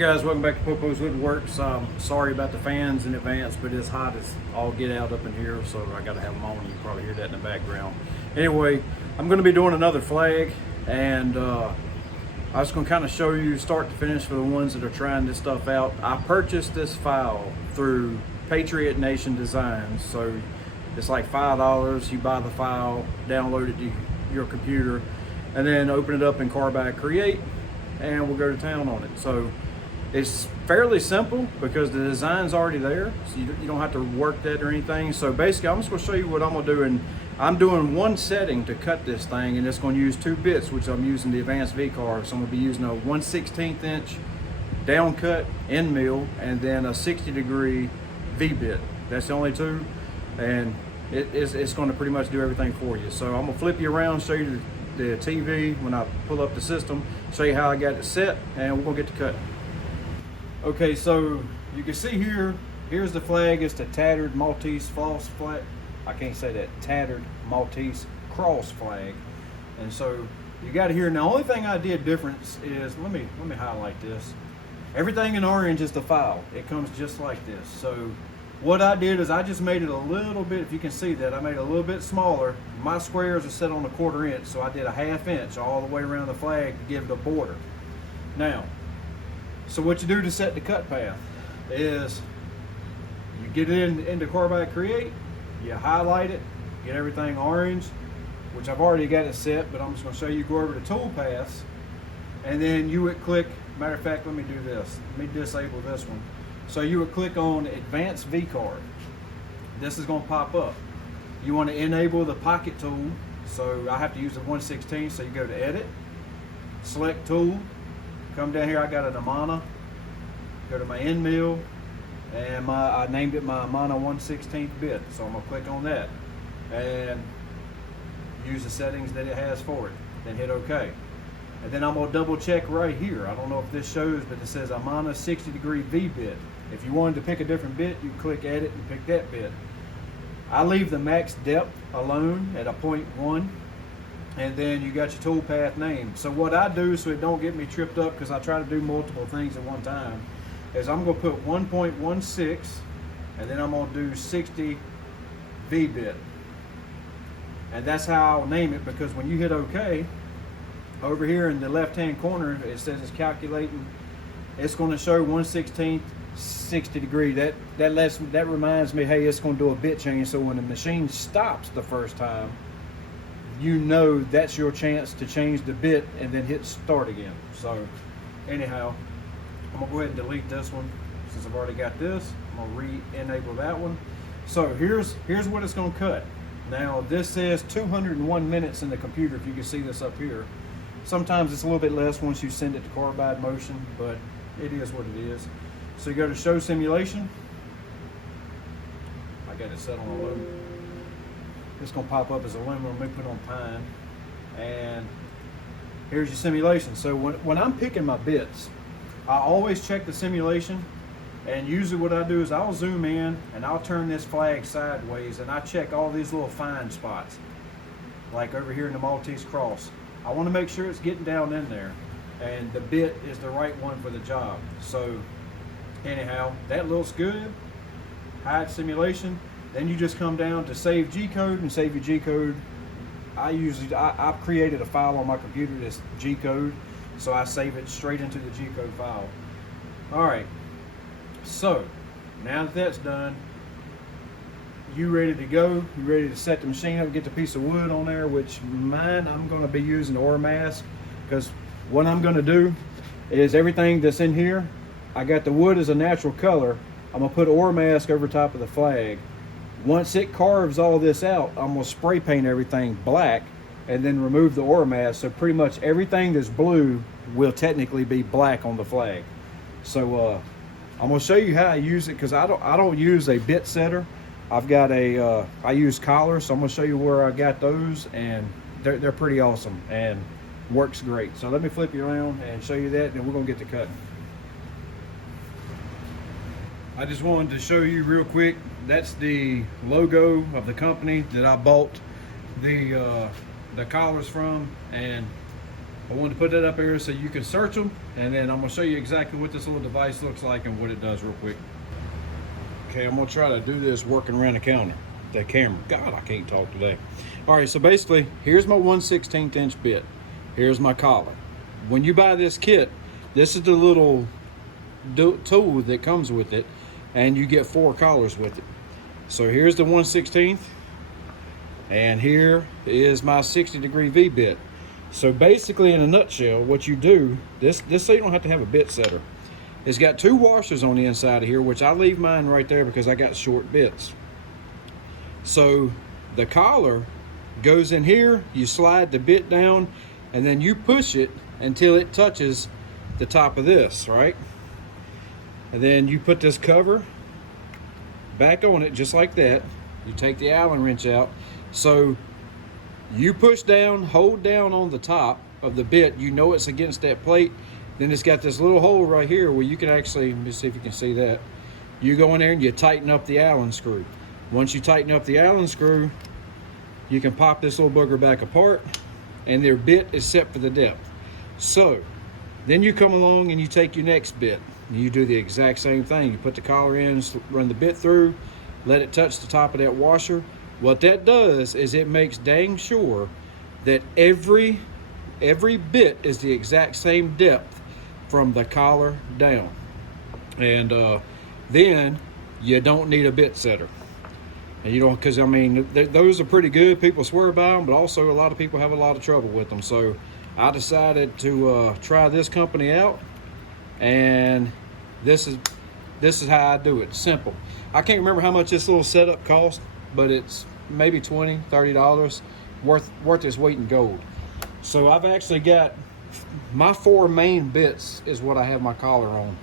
guys, welcome back to Popo's Woodworks. Sorry about the fans in advance, but it's hot as all get out up in here, so I gotta have them on. You can probably hear that in the background. Anyway, I'm gonna be doing another flag, and I was gonna kind of show you start to finish for the ones that are trying this stuff out. I purchased this file through Patriot Nation Designs, so it's like $5. You buy the file, download it to your computer, and then open it up in Vcarve Create, and we'll go to town on it. So it's fairly simple because the design's already there, so you don't have to work that or anything. So basically, I'm just gonna show you what I'm gonna do, and I'm doing one setting to cut this thing, and it's gonna use 2 bits, which I'm using the advanced Vcarve. So I'm gonna be using a 1/16 inch down cut end mill, and then a 60-degree V-bit. That's the only 2, and it's gonna pretty much do everything for you. So I'm gonna flip you around, show you the TV when I pull up the system, show you how I got it set, and we're gonna get to cut. Okay, so you can see here's the flag. It's the tattered Maltese false flag. I can't say that, tattered Maltese cross flag. And so you got it here. Now, the only thing I did difference is, let me highlight this. Everything in orange is the file. It comes just like this. So what I did is I just made it a little bit, if you can see that, I made it a little bit smaller. My squares are set on a 1/4 inch, so I did a 1/2 inch all the way around the flag to give it a border. Now, so what you do to set the cut path is you get it into Vcarve Create, you highlight it, get everything orange, which I've already got it set, but I'm just gonna show you, go over to Toolpath, and then you would click, matter of fact, let me do this. Let me disable this one. So you would click on Advanced Vcarve. This is gonna pop up. You wanna enable the pocket tool, so I have to use the 1/16, so you go to Edit, select Tool, come down here, I got an Amana, go to my end mill, and I named it my Amana 1/16 bit, so I'm gonna click on that, and use the settings that it has for it, then hit OK. And then I'm gonna double check right here. I don't know if this shows, but it says Amana 60-degree V-bit. If you wanted to pick a different bit, you click Edit and pick that bit. I leave the max depth alone at a 0.1, and then you got your toolpath name. So what I do, so it don't get me tripped up, because I try to do multiple things at one time, is I'm gonna put 1.16, and then I'm gonna do 60 V-bit. And that's how I'll name it, because when you hit OK, over here in the left-hand corner, it says it's calculating. It's going to show 1/16 60-degree. That reminds me, hey, it's going to do a bit change. So when the machine stops the first time, you know that's your chance to change the bit and then hit start again. So anyhow, I'm gonna go ahead and delete this one since I've already got this. I'm gonna re-enable that one. So here's what it's going to cut. Now this says 201 minutes in the computer, if you can see this up here. Sometimes it's a little bit less once you send it to carbide motion, but it is what it is. So you go to show simulation. I got it set on aluminum. It's gonna pop up as aluminum. Let me put on pine. And here's your simulation. So when I'm picking my bits, I always check the simulation, and usually what I do is I'll zoom in and I'll turn this flag sideways, and I check all these little fine spots, like over here in the Maltese cross. I want to make sure it's getting down in there, and the bit is the right one for the job. So anyhow, that looks good. Hide simulation. Then you just come down to save G-code and save your G-code. I've created a file on my computer that's G-code, so I save it straight into the G-code file. All right, so now that that's done, you ready to go. You ready to set the machine up, get the piece of wood on there, which mine, I'm going to be using ore mask, because what I'm going to do is everything that's in here, I got the wood as a natural color. I'm going to put ore mask over top of the flag. Once it carves all this out, I'm going to spray paint everything black and then remove the ore mask. So pretty much everything that's blue will technically be black on the flag. So I'm going to show you how I use it, because I don't use a Bitsetter. I've got I use collars, so I'm gonna show you where I got those, and they're pretty awesome and works great. So let me flip you around and show you that, and we're gonna get to cutting. I just wanted to show you real quick, that's the logo of the company that I bought the collars from, and I wanted to put that up here so you can search them, and then I'm gonna show you exactly what this little device looks like and what it does real quick. Okay, I'm gonna try to do this working around the counter. That camera, God, I can't talk today. All right, so basically, here's my 1/16 inch bit. Here's my collar. When you buy this kit, this is the little tool that comes with it, and you get 4 collars with it. So here's the 1/16, and here is my 60-degree V bit. So basically, in a nutshell, what you do, this so you don't have to have a bit setter. It's got 2 washers on the inside of here, which I leave mine right there because I got short bits. So the collar goes in here, you slide the bit down, and then you push it until it touches the top of this, right? And then you put this cover back on it just like that. You take the Allen wrench out. So you push down, hold down on the top of the bit, you know it's against that plate. Then it's got this little hole right here where you can actually, let me see if you can see that. You go in there and you tighten up the Allen screw. Once you tighten up the Allen screw, you can pop this little booger back apart, and their bit is set for the depth. So then you come along and you take your next bit, and you do the exact same thing. You put the collar in, run the bit through, let it touch the top of that washer. What that does is it makes dang sure that every bit is the exact same depth from the collar down. And then you don't need a bit setter. And you don't, because I mean, those are pretty good. People swear by them, but also a lot of people have a lot of trouble with them. So I decided to try this company out, and this is how I do it. Simple. I can't remember how much this little setup cost, but it's maybe $20, $30, worth its weight in gold. So I've actually got my 4 main bits is what I have my collar on.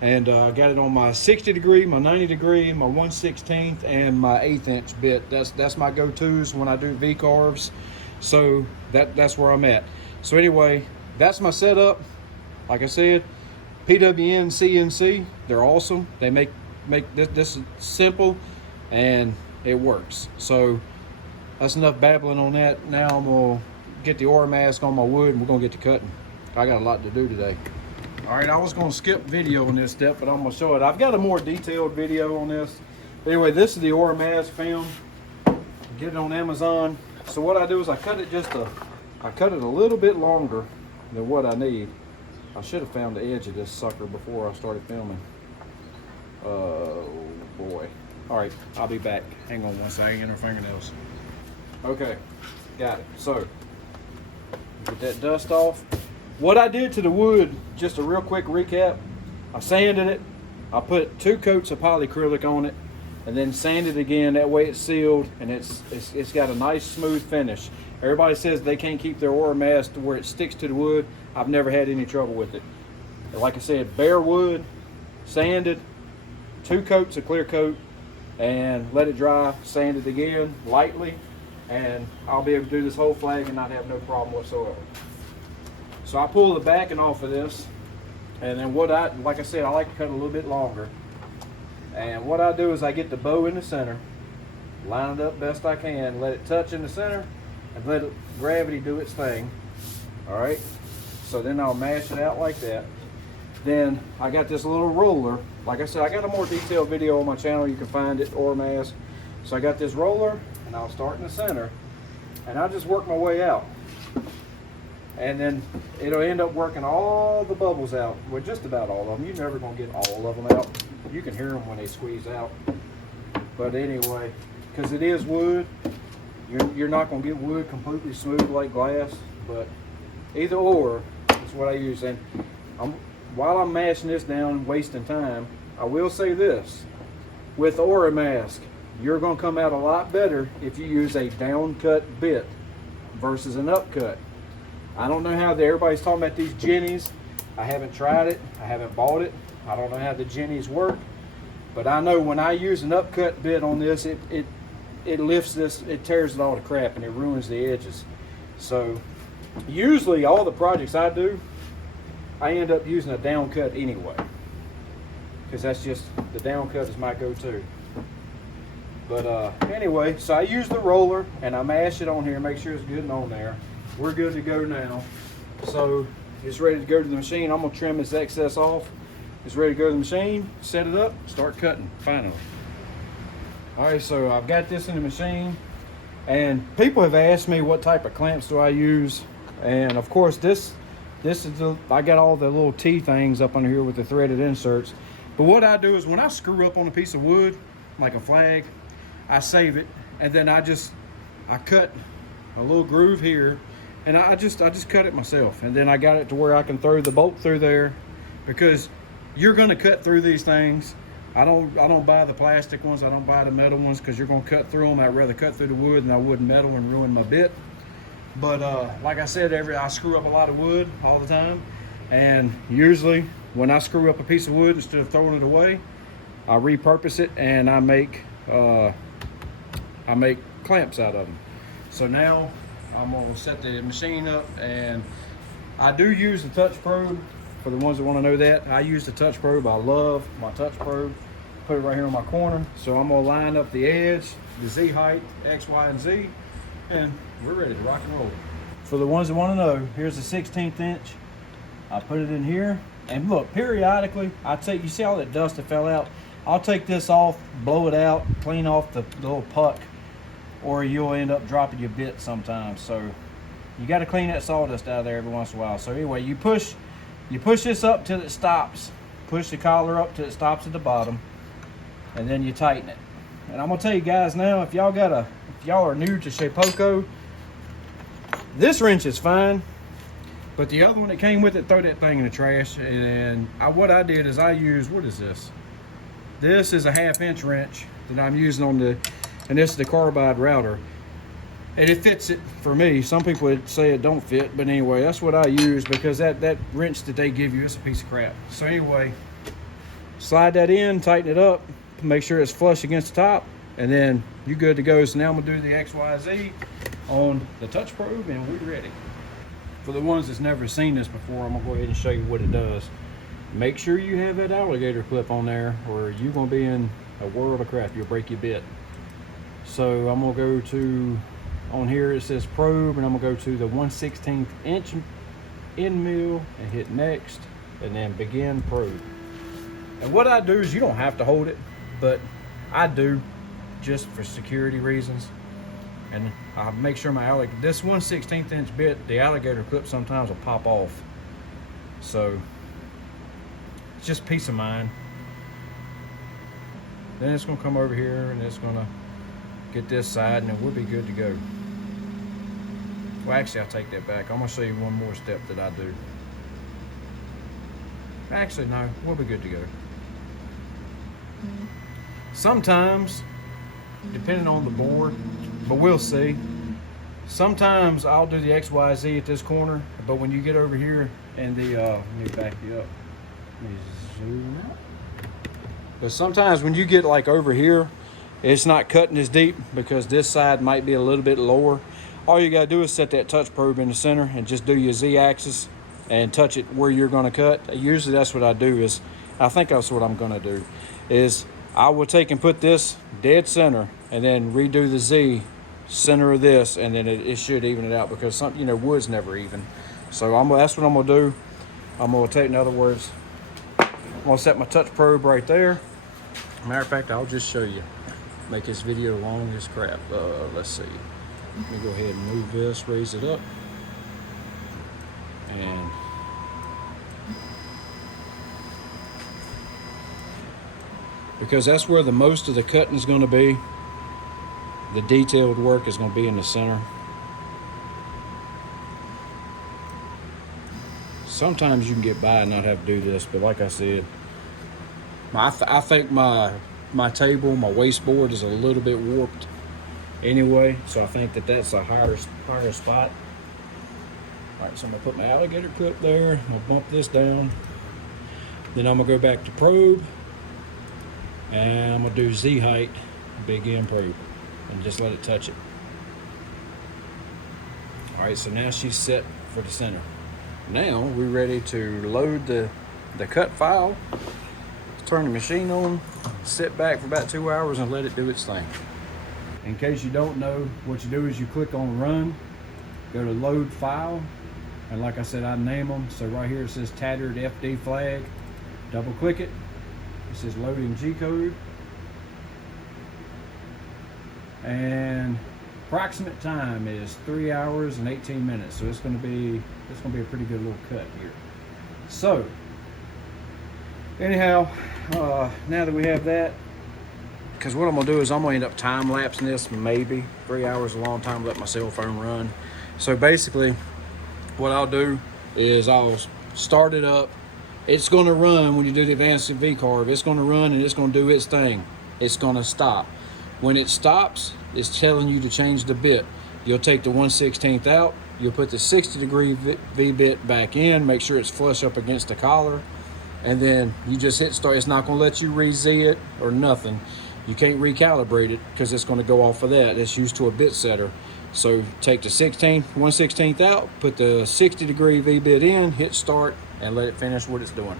And I got it on my 60-degree, my 90-degree, my 1/16, and my 1/8 inch bit. That's my go-tos when I do Vcarves. So that's where I'm at. So anyway, that's my setup. Like I said, PWN CNC, they're awesome. They make this simple, and it works. So that's enough babbling on that. Now I'm gonna get the ore mask on my wood, and we're gonna get to cutting. I got a lot to do today. All right, I was gonna skip video on this step, but I'm gonna show it. I've got a more detailed video on this. Anyway, this is the ore mask film. Get it on Amazon. So what I do is I cut it a little bit longer than what I need. I should have found the edge of this sucker before I started filming. Oh boy. All right, I'll be back. Hang on one second, get her fingernails. Okay, got it. So, get that dust off. What I did to the wood, just a real quick recap, I sanded it, I put 2 coats of polyacrylic on it, and then sanded it again. That way it's sealed, and it's got a nice smooth finish. Everybody says they can't keep their ore mask to where it sticks to the wood. I've never had any trouble with it. Like I said, bare wood, sanded, 2 coats of clear coat, and let it dry, sand it again lightly, and I'll be able to do this whole flag and not have no problem whatsoever. So I pull the backing off of this, and then like I said, I like to cut a little bit longer. And what I do is I get the bow in the center, line it up best I can, let it touch in the center, and let gravity do its thing. All right, so then I'll mash it out like that. Then I got this little roller. Like I said, I got a more detailed video on my channel. You can find it, ore mask. So I got this roller, and I'll start in the center, and I'll just work my way out. And then it'll end up working all the bubbles out. Well, just about all of them. You're never gonna get all of them out. You can hear them when they squeeze out. But anyway, because it is wood, you're not gonna get wood completely smooth like glass, but either or is what I use. And while I'm mashing this down and wasting time, I will say this. With ore mask, you're gonna come out a lot better if you use a down cut bit versus an up cut. I don't know how everybody's talking about these jennies. I haven't tried it. I haven't bought it. I don't know how the jennies work. But I know when I use an upcut bit on this, it lifts this, it tears it all to crap, and it ruins the edges. So usually all the projects I do, I end up using a down cut anyway. Because that's just, the down cut is my go-to. But anyway, so I use the roller and I mash it on here, make sure it's good and on there. We're good to go now. So it's ready to go to the machine. I'm gonna trim this excess off. It's ready to go to the machine, set it up, start cutting, finally. All right, so I've got this in the machine, and people have asked me what type of clamps do I use. And of course this is I got all the little T things up under here with the threaded inserts. But what I do is when I screw up on a piece of wood, like a flag, I save it, and then I cut a little groove here, and I just cut it myself. And then I got it to where I can throw the bolt through there, because you're gonna cut through these things. I don't buy the plastic ones, I don't buy the metal ones, because you're gonna cut through them. I'd rather cut through the wood than I would metal and ruin my bit. But like I said, I screw up a lot of wood all the time, and usually when I screw up a piece of wood, instead of throwing it away, I repurpose it and I make clamps out of them. So now I'm gonna set the machine up, and I do use the touch probe. For the ones that want to know that, I use the touch probe. I love my touch probe. Put it right here on my corner. So I'm gonna line up the edge, the Z height, X, Y, and Z, and we're ready to rock and roll. For the ones that want to know, here's the 16th inch. I put it in here, and look, periodically, you see all that dust that fell out? I'll take this off, blow it out, clean off the little puck, or you'll end up dropping your bit sometimes. So you got to clean that sawdust out of there every once in a while. So anyway, you push this up till it stops. Push the collar up till it stops at the bottom, and then you tighten it. And I'm gonna tell you guys now, if y'all are new to Shapeoko, this wrench is fine, but the other one that came with it, throw that thing in the trash. And what I did is I used, what is this? This is a 1/2 inch wrench that I'm using on and this is the carbide router. And it fits it for me. Some people would say it don't fit, but anyway, that's what I use, because that wrench that they give you is a piece of crap. So anyway, slide that in, tighten it up, make sure it's flush against the top, and then you're good to go. So now I'm gonna do the XYZ on the touch probe, and we're ready. For the ones that's never seen this before, I'm gonna go ahead and show you what it does. Make sure you have that alligator clip on there, or you're gonna be in a world of crap. You'll break your bit. So I'm gonna go to, on here it says probe, and I'm gonna go to the 1/16 inch end mill and hit next, and then begin probe. And what I do is, you don't have to hold it, but I do, just for security reasons. And I make sure this 1/16 inch bit, the alligator clip sometimes will pop off. So it's just peace of mind. Then it's gonna come over here, and it's gonna get this side, and then we'll be good to go. Well, actually, I'll take that back. I'm gonna show you one more step that I do. Actually, no, we'll be good to go. Sometimes, depending on the board, but we'll see. Sometimes I'll do the XYZ at this corner, but when you get over here and let me back you up. Let me zoom out. But sometimes when you get like over here, it's not cutting as deep, because this side might be a little bit lower. All you gotta do is set that touch probe in the center and just do your Z axis and touch it where you're gonna cut. Usually that's what I do. I think that's what I'm gonna do, is I will take and put this dead center, and then redo the Z center of this, and then it should even it out, because wood's never even. So that's what I'm gonna do. I'm gonna take, in other words, I'm gonna set my touch probe right there. Matter of fact, I'll just show you. Make this video long as crap. Let's see. Let me go ahead and move this, raise it up, and because that's where the most of the cutting is going to be. The detailed work is going to be in the center. Sometimes you can get by and not have to do this, but like I said, I think my table, my wasteboard is a little bit warped anyway, so I think that's a higher spot. All right, so I'm gonna put my alligator clip there. I'm gonna bump this down. Then I'm gonna go back to probe, and I'm gonna do Z height, begin probe, and just let it touch it. All right, so now she's set for the center. Now we're ready to load the cut file. Turn the machine on, sit back for about 2 hours, and let it do its thing. In case you don't know, what you do is you click on run, go to load file, And like I said, I name them. So right here it says tattered FD flag. Double click it. It says loading G code. And approximate time is 3 hours and 18 minutes. So it's gonna be a pretty good little cut here. So anyhow, now that we have that, because what I'm gonna do is I'm gonna end up time lapsing this. Maybe 3 hours, a long time to let my cell phone run. So basically what I'll do is I'll start it up. It's gonna run when you do the advanced Vcarve. It's gonna run and it's gonna do its thing. It's gonna stop. When it stops, it's telling you to change the bit. You'll take the 1/16 out, you'll put the 60-degree V bit back in, make sure it's flush up against the collar, and then you just hit start. It's not gonna let you re-Z it or nothing. You can't recalibrate it because it's gonna go off of that. It's used to a Bitsetter. So take the 1/16 out, put the 60-degree V bit in, hit start, and let it finish what it's doing.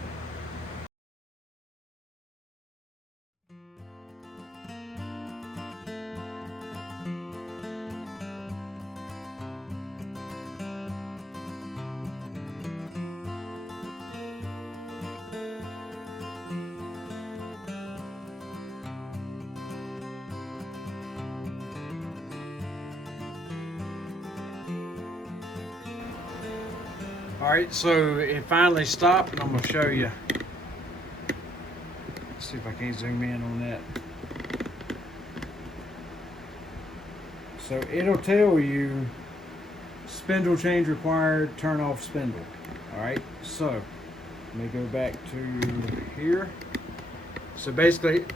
All right, so it finally stopped, and I'm gonna show you. Let's see if I can zoom in on that. So it'll tell you spindle change required, turn off spindle. All right, so let me go back to here. So basically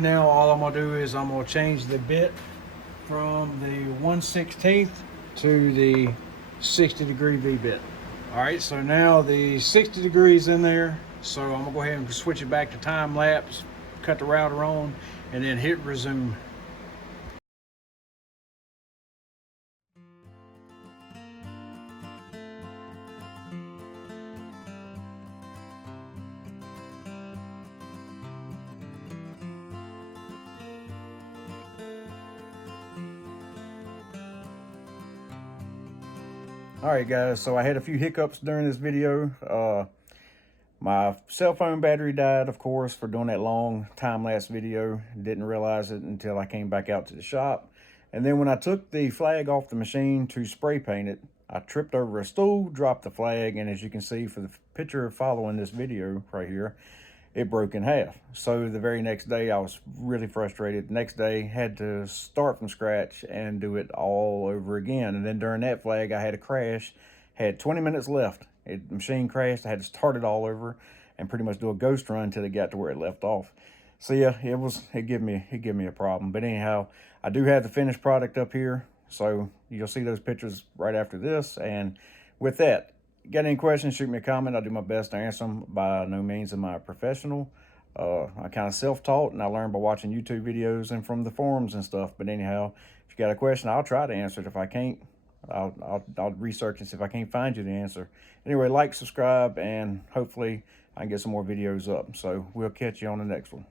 now all I'm gonna do is I'm gonna change the bit from the 1/16 to the 60-degree V bit. All right, so now the 60 degrees in there. So I'm gonna go ahead and switch it back to time lapse, cut the router on, and then hit resume. All right, guys, so I had a few hiccups during this video. My cell phone battery died, of course, for doing that long time-lapse video. Didn't realize it until I came back out to the shop. And then when I took the flag off the machine to spray paint it, I tripped over a stool, dropped the flag, and as you can see for the picture following this video right here, it broke in half. So the very next day, I was really frustrated. The next day, had to start from scratch and do it all over again. And then during that flag, I had a crash, had 20 minutes left. The machine crashed. I had to start it all over and pretty much do a ghost run until it got to where it left off. So yeah, it gave me a problem. But anyhow, I do have the finished product up here. So you'll see those pictures right after this. And with that, got any questions, shoot me a comment. I'll do my best to answer them. By no means am I a professional. I kind of self-taught, and I learned by watching YouTube videos and from the forums and stuff. But anyhow, if you got a question, I'll try to answer it. If I can't, I'll research and see if I can't find you the answer. Anyway, like, subscribe, and hopefully I can get some more videos up. So we'll catch you on the next one.